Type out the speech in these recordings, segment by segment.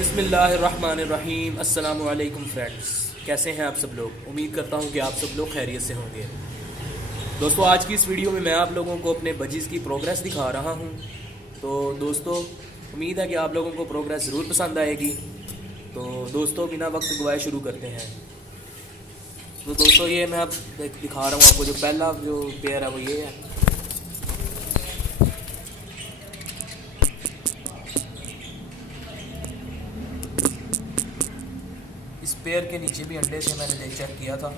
बिस्मिल्लाहिर्रहमानिर्रहीम। अस्सलामु अलैकुम फ्रेंड्स, कैसे हैं आप सब लोग। उम्मीद करता हूं कि आप सब लोग खैरियत से होंगे। दोस्तों, आज की इस वीडियो में मैं आप लोगों को अपने बजीज़ की प्रोग्रेस दिखा रहा हूं। तो दोस्तों, उम्मीद है कि आप लोगों को प्रोग्रेस ज़रूर पसंद आएगी। तो दोस्तों, बिना वक्त गवाए शुरू करते हैं। तो दोस्तों, ये मैं आप दिखा रहा हूँ आपको। जो पहला जो पेयर है वो ये है। इस पेयर के नीचे भी अंडे थे, मैंने चेक किया था।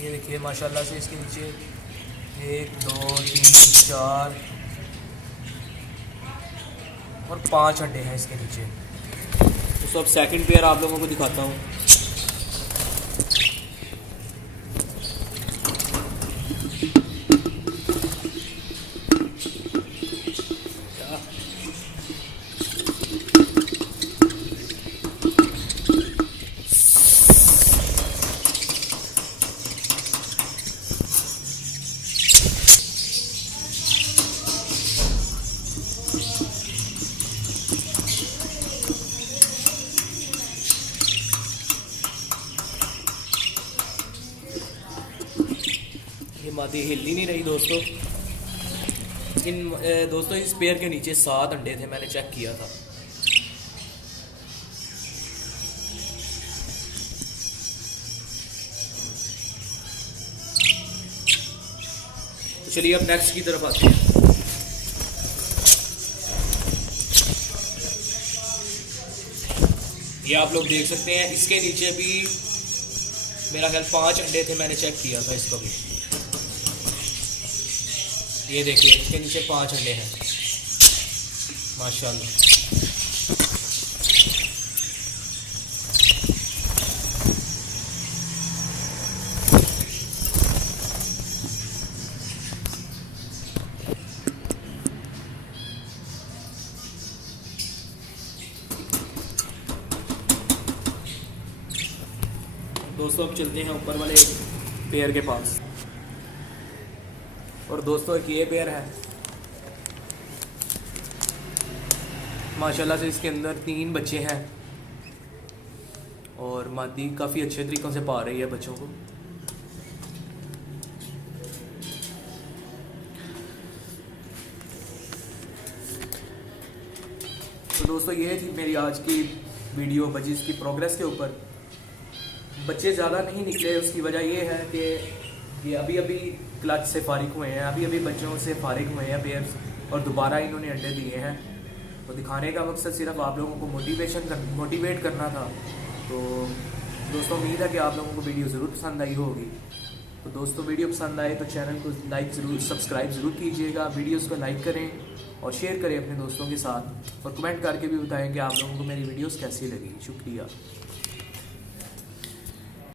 ये देखिए माशाल्लाह से इसके नीचे 1 2 3 4 और 5 अंडे हैं इसके नीचे। तो अब सेकंड पेयर आप लोगों को दिखाता हूँ। ये मादी हिल ही नहीं रही दोस्तों। दोस्तों, इस पेयर के नीचे 7 अंडे थे, मैंने चेक किया था। तो चलिए अब नेक्स्ट की तरफ आते हैं। ये आप लोग देख सकते हैं, इसके नीचे भी मेरा ख्याल 5 अंडे थे, मैंने चेक किया था इसको भी। ये देखिए, इसके नीचे 5 अंडे हैं माशाल्लाह। दोस्तों, अब चलते हैं ऊपर वाले पेयर के पास। और दोस्तों, एक ये पेयर है माशाल्लाह से। इसके अंदर 3 बच्चे हैं और मादी काफ़ी अच्छे तरीक़ों से पा रही है बच्चों को। तो दोस्तों, ये थी मेरी आज की वीडियो बजीज़ की प्रोग्रेस के ऊपर। बच्चे ज़्यादा नहीं निकले, उसकी वजह ये है कि ये अभी अभी क्लच से फारिग हुए हैं, अभी अभी बच्चों से फारिग हुए हैं पेयर्स, और दोबारा इन्होंने अंडे दिए हैं। तो दिखाने का मकसद सिर्फ आप लोगों को मोटिवेट करना था। तो दोस्तों, उम्मीद है कि आप लोगों को वीडियो ज़रूर पसंद आई होगी। तो दोस्तों, वीडियो पसंद आए तो चैनल को सब्सक्राइब ज़रूर कीजिएगा, वीडियोज़ को लाइक करें और शेयर करें अपने दोस्तों के साथ, और कमेंट करके भी बताएं कि आप लोगों को मेरी वीडियोज़ कैसी लगी। शुक्रिया।